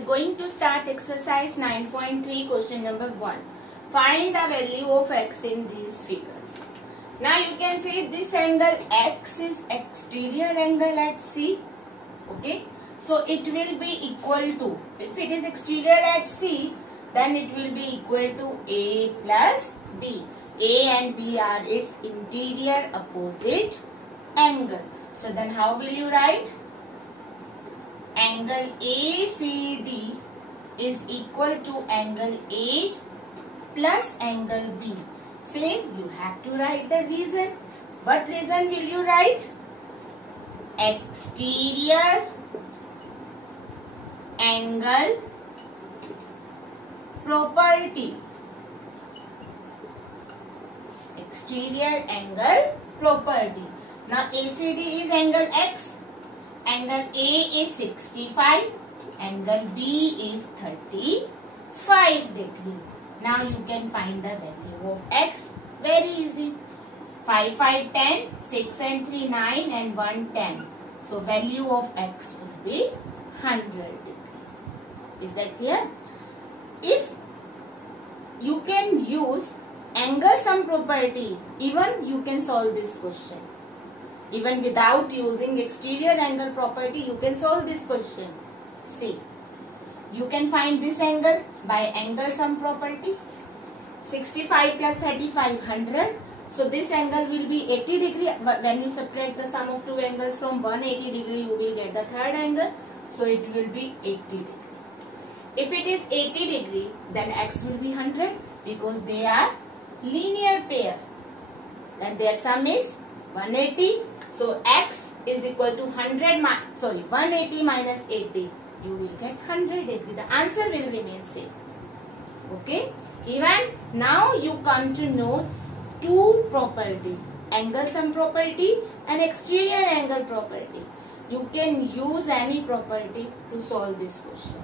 are going to start exercise 9.3 question number 1. Find the value of x in these figures. Now you can see this angle x is exterior angle at C. Okay. So it will be equal to, if it is exterior at C, then it will be equal to A plus B. A and B are its interior opposite angle. So then how will you write? Angle ACD is equal to angle A plus angle B. Same, you have to write the reason. What reason will you write? Exterior angle property. Exterior angle property. Now ACD is angle X. Angle A is 65. Angle B is 35 degree. Now you can find the value of X. Very easy. 5, 5, 10. 6 and 3, 9 and 1, 10. So value of X will be 100 degree. Is that clear? If you can use angle sum property, even you can solve this question. Even without using exterior angle property, you can solve this question. See, you can find this angle by angle sum property. 65 plus 35, 100. So this angle will be 80 degree. But when you subtract the sum of two angles from 180 degree, you will get the third angle. So it will be 80 degree. If it is 80 degree, then x will be 100 because they are linear pair. Then their sum is 180. So x is equal to 180 minus 80. You will get 100 degree. The answer will remain same. Okay. Even now you come to know two properties. Angle sum property and exterior angle property. You can use any property to solve this question.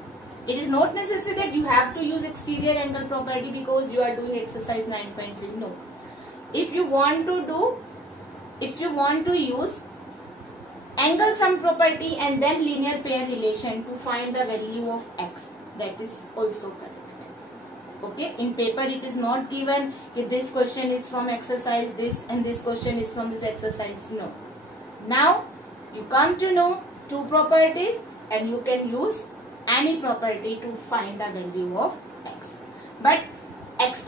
It is not necessary that you have to use exterior angle property because you are doing exercise 9.3. No. If you want to use angle sum property and then linear pair relation to find the value of x, that is also correct. Okay, in paper it is not given if this question is from exercise this and this question is from this exercise. No. Now you come to know two properties and you can use any property to find the value of x. But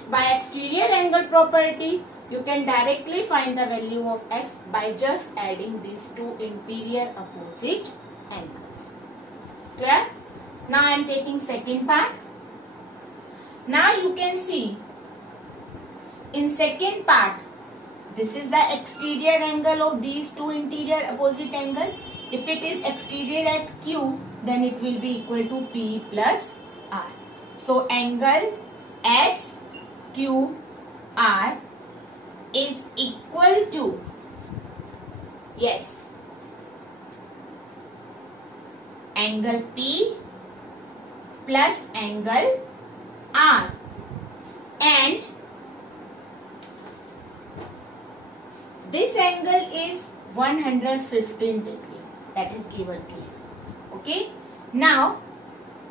by exterior angle property, you can directly find the value of x by just adding these two interior opposite angles. Clear? Now I am taking second part. Now you can see in second part, this is the exterior angle of these two interior opposite angle. If it is exterior at Q, then it will be equal to P plus R. So angle SQR is equal to, yes, angle P plus angle R, and this angle is 115 degree. That is given to you. Okay. Now,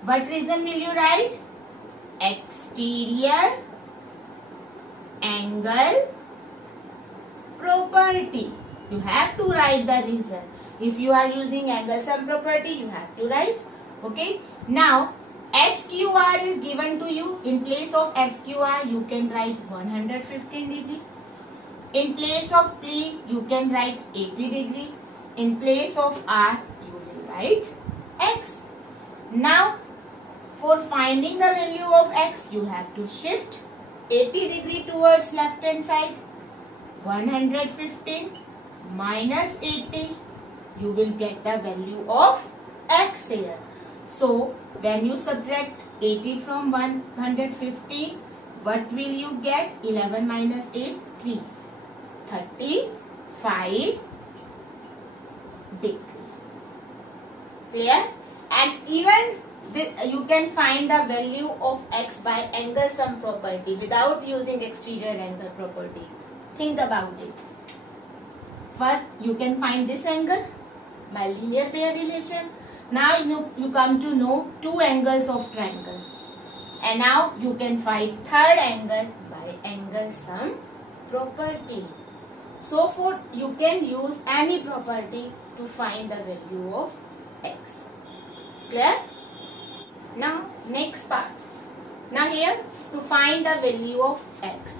what reason will you write? Exterior angle property. You have to write the reason. If you are using angle sum property, you have to write. Okay. Now, SQR is given to you. In place of SQR, you can write 115 degree. In place of P, you can write 80 degree. In place of R, you will write x. Now, for finding the value of x, you have to shift 80 degree towards left hand side. 115 minus 80, you will get the value of x here. So, when you subtract 80 from 115, what will you get? 11 minus 8, 3. 35 degree. Clear? And even you can find the value of x by angle sum property without using exterior angle property. Think about it. First, you can find this angle by linear pair relation. Now you come to know two angles of triangle. And now you can find third angle by angle sum property. So for you can use any property to find the value of x. Clear? Now next part. Now here to find the value of x.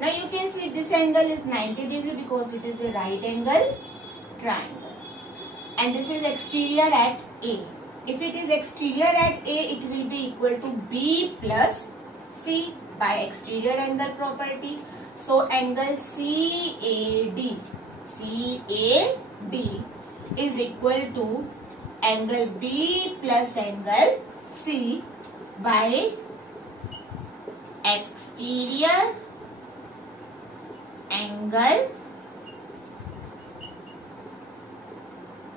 Now you can see this angle is 90 degree because it is a right angle triangle. And this is exterior at A. If it is exterior at A, it will be equal to B plus C by exterior angle property. So angle CAD is equal to angle B plus angle C by exterior angle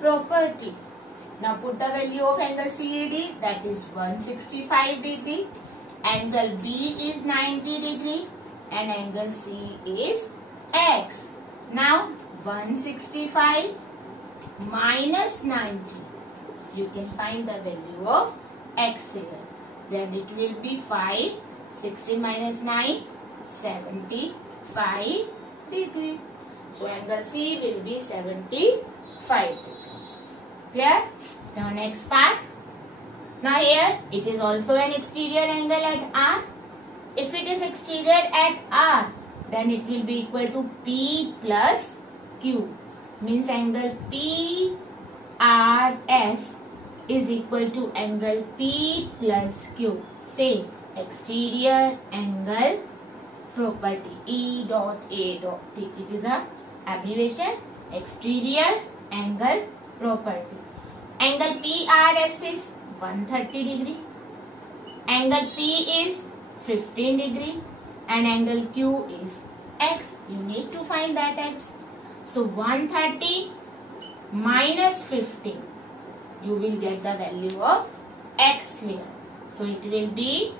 property. Now put the value of angle CAD, that is 165 degree. Angle B is 90 degree and angle C is x. Now 165 minus 90. You can find the value of x here. Then it will be 5. 16 minus 9, 75 degree. So angle C will be 75 degree. Clear? Now next part. Now here it is also an exterior angle at R. If it is exterior at R, then it will be equal to P plus Q. Means angle PRS is equal to angle P plus Q. Same. Exterior angle property. E dot A dot P. It is a abbreviation. Exterior angle property. Angle PRS is 130 degree. Angle P is 15 degree. And angle Q is x. You need to find that x. So 130 minus 15. You will get the value of x here. So it will be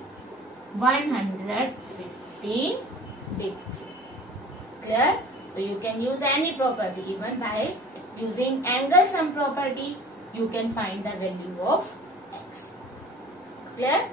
115 degree. Clear? So you can use any property. Even by using angle sum property, you can find the value of x. Clear?